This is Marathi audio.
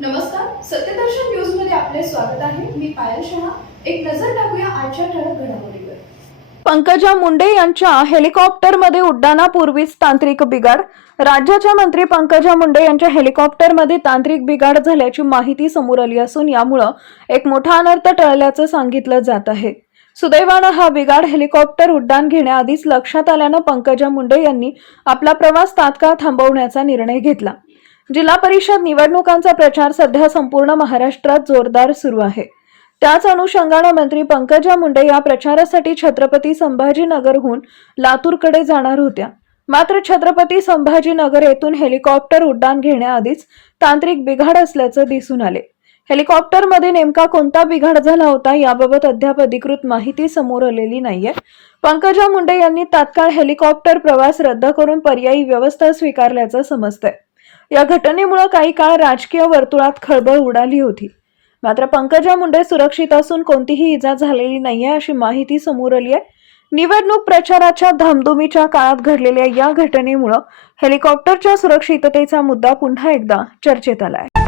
नमस्कार, सत्यदर्शन न्यूज मध्ये आपले स्वागत आहे। मी पायल शहा। एक नजर टाकूया आजच्या ठळक घडामोडीवर। पंकजा मुंडे यांच्या हेलिकॉप्टरमध्ये उड्डाणापूर्वीच तांत्रिक बिघाड। राज्याच्या मंत्री पंकजा मुंडे यांच्या हेलिकॉप्टरमध्ये तांत्रिक बिघाड झाल्याची माहिती समोर आली असून यामुळे एक मोठा अनर्थ टळल्याचं सांगितलं जात आहे। सुदैवानं हा बिघाड हेलिकॉप्टर उड्डाण घेण्याआधीच लक्षात आल्यानं पंकजा मुंडे यांनी आपला प्रवास तात्काळ थांबवण्याचा निर्णय घेतला। जिल्हा परिषद निवडणुकांचा प्रचार सध्या संपूर्ण महाराष्ट्रात जोरदार सुरू आहे। त्याच अनुषंगाने मंत्री पंकजा मुंडे या प्रचारासाठी छत्रपती संभाजीनगरहून लातूरकडे जाणार होत्या। मात्र छत्रपती संभाजीनगर येथून हेलिकॉप्टर उड्डाण घेण्याआधीच तांत्रिक बिघाड असल्याचं दिसून आले। हेलिकॉप्टरमध्ये नेमका कोणता बिघाड झाला होता याबाबत अद्याप अधिकृत माहिती समोर आलेली नाहीये। पंकजा मुंडे यांनी तात्काळ हेलिकॉप्टर प्रवास रद्द करून पर्यायी व्यवस्था स्वीकारल्याचं समजतंय। या घटनेमुळे काही काळ राजकीय वर्तुळात खळबळ उडाली होती। मात्र पंकजा मुंडे सुरक्षित असून कोणतीही इजा झालेली नाहीये अशी माहिती समोर आली आहे। निवडणूक प्रचाराच्या धामधुमीच्या काळात घडलेल्या या घटनेमुळे हेलिकॉप्टरच्या सुरक्षिततेचा मुद्दा पुन्हा एकदा चर्चेत आलाय।